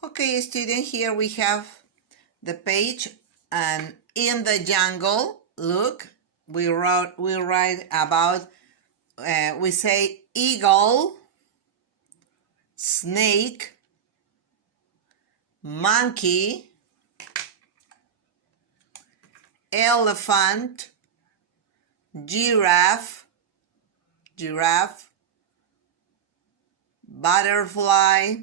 Okay, student, here we have the page, and in the jungle, look, we write about, we say eagle, snake, monkey, elephant, giraffe, butterfly,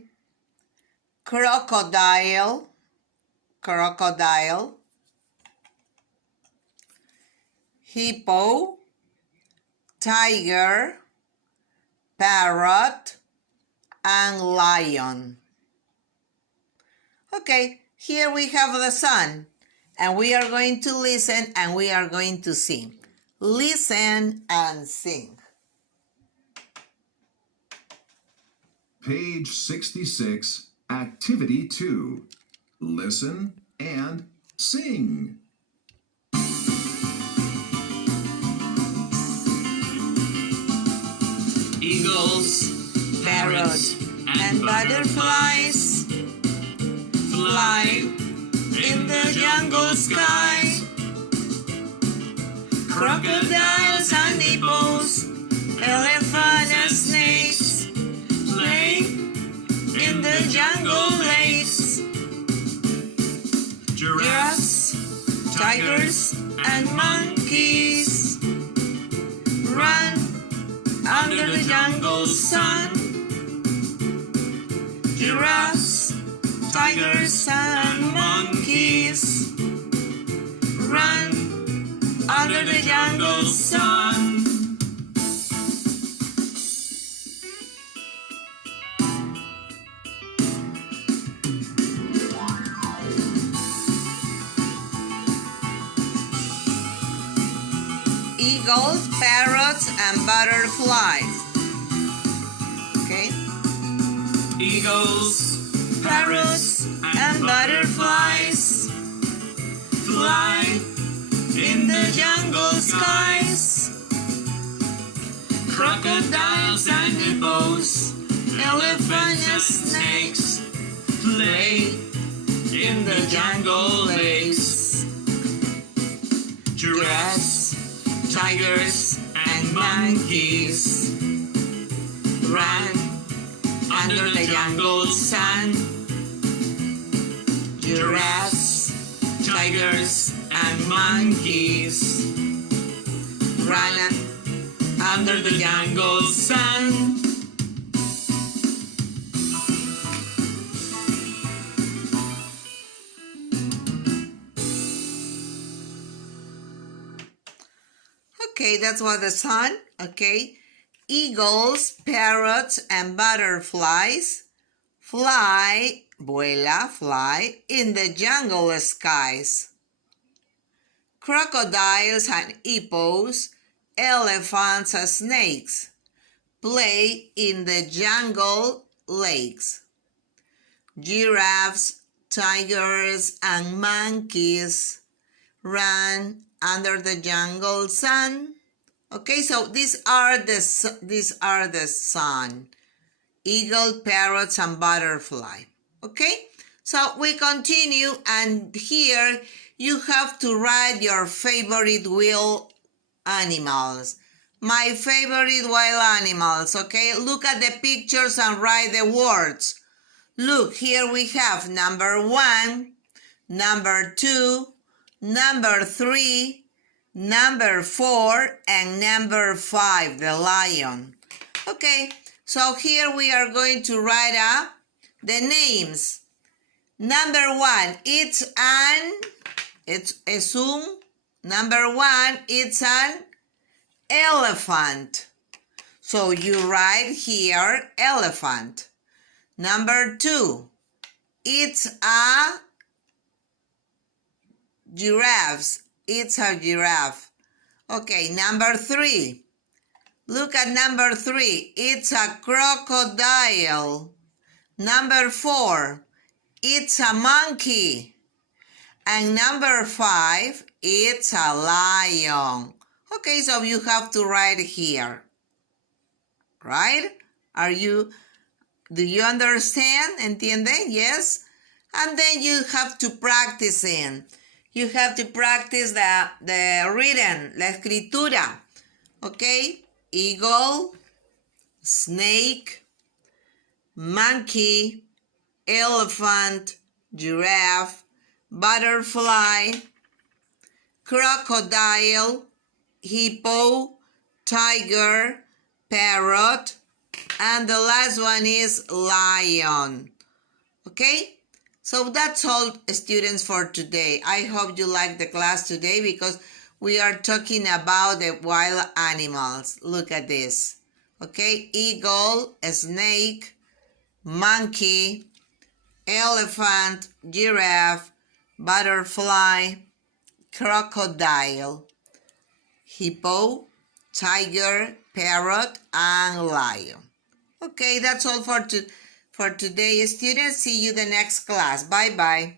crocodile, hippo, tiger, parrot, and lion. Okay, here we have the sun, and we are going to listen and we are going to sing. Listen and sing. Page 66, Activity 2. Listen and sing. Eagles, parrots, and butterflies fly in the jungle sky. Crocodiles and hippos, elephants and snakes play in the jungle lakes. Giraffes, tigers, and monkeys run under the jungle sun. Giraffes, tigers, and monkeys run under the jungle sun. Eagles, parrots, and butterflies. Okay? Eagles, parrots, and butterflies fly in the jungle skies. Crocodiles and hippos, elephants and snakes play in the jungle lakes. Giraffes, tigers, and monkeys run under the jungle sun. Giraffes, tigers, and monkeys run under the jungle sun. Okay, that's what the sun. Okay, eagles, parrots, and butterflies fly, fly in the jungle skies. Crocodiles and hippos, elephants and snakes play in the jungle lakes. Giraffes, tigers, and monkeys run under the jungle sun. Okay, so these are the sun. Eagle, parrots, and butterfly. Okay, so we continue, and here you have to write your favorite wild animals. My favorite wild animals. Okay, look at the pictures and write the words. Look, here we have number 1, number 2, number 3, number 4, and number 5, the lion. Okay, so here we are going to write up the names. Number 1, it's un. Number 1, it's an elephant. So you write here, elephant. Number 2, it's a giraffe. It's a giraffe. Okay, number 3. Look at number 3. It's a crocodile. Number 4. It's a monkey. And number 5. It's a lion. Okay, so you have to write here. Right? Are you Do you understand? ¿Entienden? Yes. And then you have to practice in. You have to practice the written, la escritura. Okay? Eagle, snake, monkey, elephant, giraffe, butterfly, crocodile, hippo, tiger, parrot, and the last one is lion. Okay? So that's all, students, for today. I hope you like the class today because we are talking about the wild animals. Look at this. Okay? Eagle, snake, monkey, elephant, giraffe, butterfly, crocodile, hippo, tiger, parrot, and lion. Okay, that's all for today, students. See you the next class. Bye-bye.